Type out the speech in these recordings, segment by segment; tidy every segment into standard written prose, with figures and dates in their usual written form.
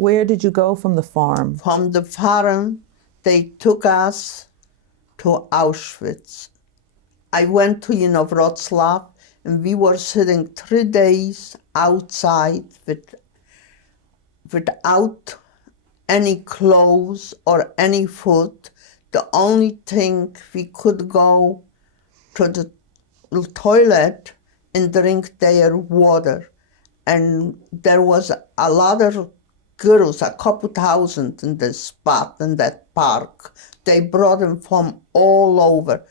Where did you go from the farm? From the farm, they took us to Auschwitz. I went to Wrocław, and we were sitting 3 days outside without any clothes or any food. The only thing we could go to the toilet and drink their water. And there was a lot of girls, a couple thousand in this spot, in that park. They brought them from all over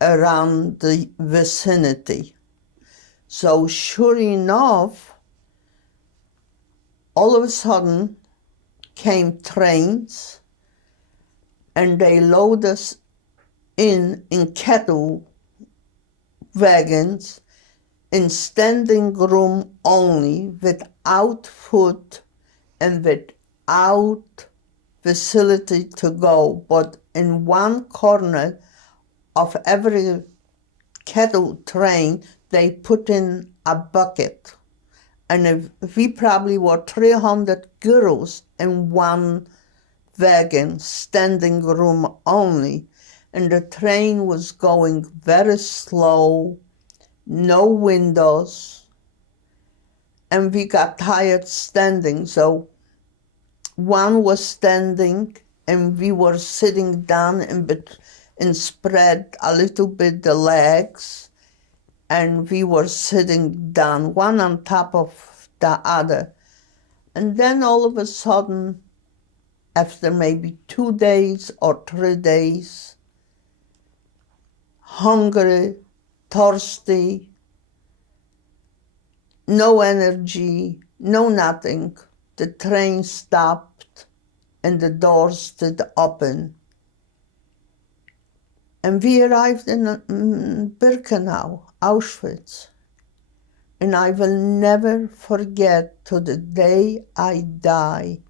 around the vicinity. So sure enough, all of a sudden came trains, and they load us in cattle wagons in standing room only, without food and without facility to go. But in one corner of every cattle train, they put in a bucket. And we probably were 300 girls in one wagon, standing room only. And the train was going very slow, no windows, and we got tired standing. So one was standing, and we were sitting down and spread a little bit the legs, and we were sitting down, one on top of the other. And then all of a sudden, after maybe 2 days or 3 days, hungry, thirsty, no energy, no nothing, the train stopped and the doors stood open. And we arrived in Birkenau, Auschwitz. And I will never forget to the day I die.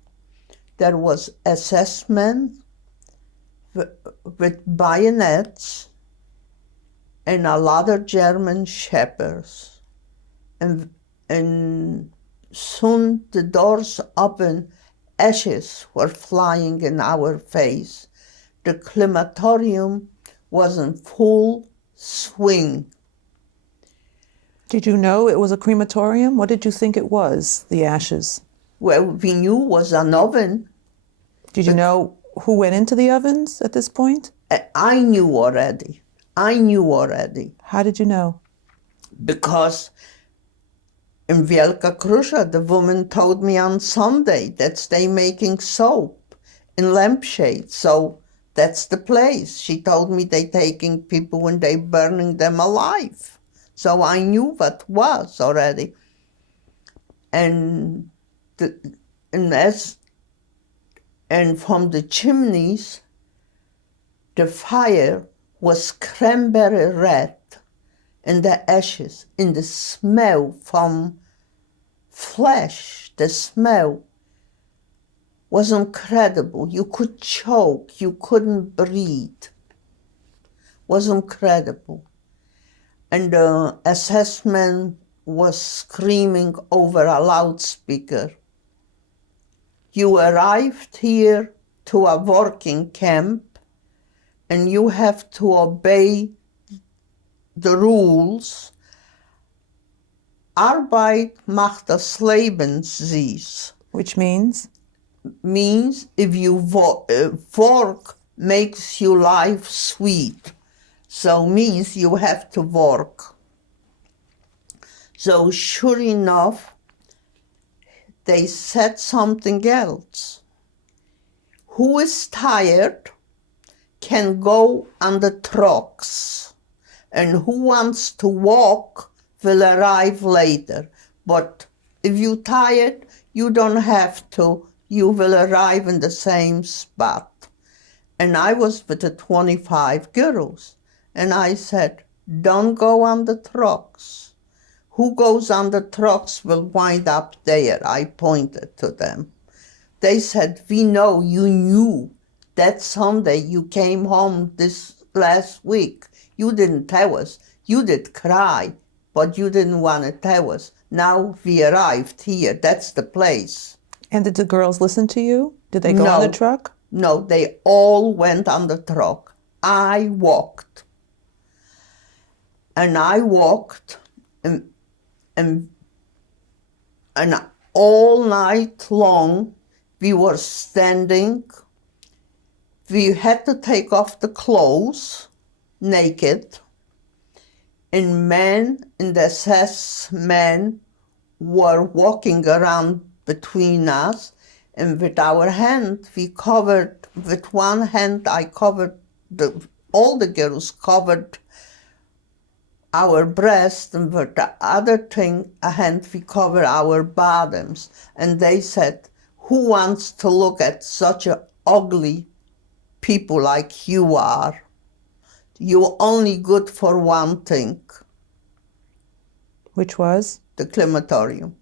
There was SS men with bayonets and a lot of German shepherds. And soon the doors opened, ashes were flying in our face. The crematorium was in full swing. Did you know it was a crematorium? What did you think it was, the ashes? Well, we knew it was an oven. Did you know who went into the ovens at this point? I knew already. How did you know? Because in Wielka Kruscha, the woman told me on Sunday that they making soap in lampshades. So that's the place. She told me they taking people and they burning them alive. So I knew what was already. And from the chimneys, the fire was cranberry red in the ashes, in the smell from flesh. The smell was incredible. You could choke, you couldn't breathe. Was incredible. And the SS man was screaming over a loudspeaker. You arrived here to a working camp, and you have to obey the rules. Arbeit macht das Leben süß. Which means? Means if you work makes your life sweet. So means you have to work. So sure enough, they said something else. Who is tired can go on the trucks, and who wants to walk will arrive later. But if you're tired, you don't have to. You will arrive in the same spot. And I was with the 25 girls, and I said, don't go on the trucks. Who goes on the trucks will wind up there. I pointed to them. They said, we know you knew that Sunday you came home this last week. You didn't tell us. You did cry, but you didn't want to tell us. Now we arrived here. That's the place. And did the girls listen to you? Did they go on the No. truck? No, they all went on the truck. I walked. And I walked, and all night long we were standing. We had to take off the clothes, naked. And men in the SS men were walking around between us, and with our hand we covered, with one hand I covered, all the girls covered our breast, and with the other hand we covered our bottoms. And they said, who wants to look at such a ugly people like you are? You're only good for one thing. Which was? The crematorium.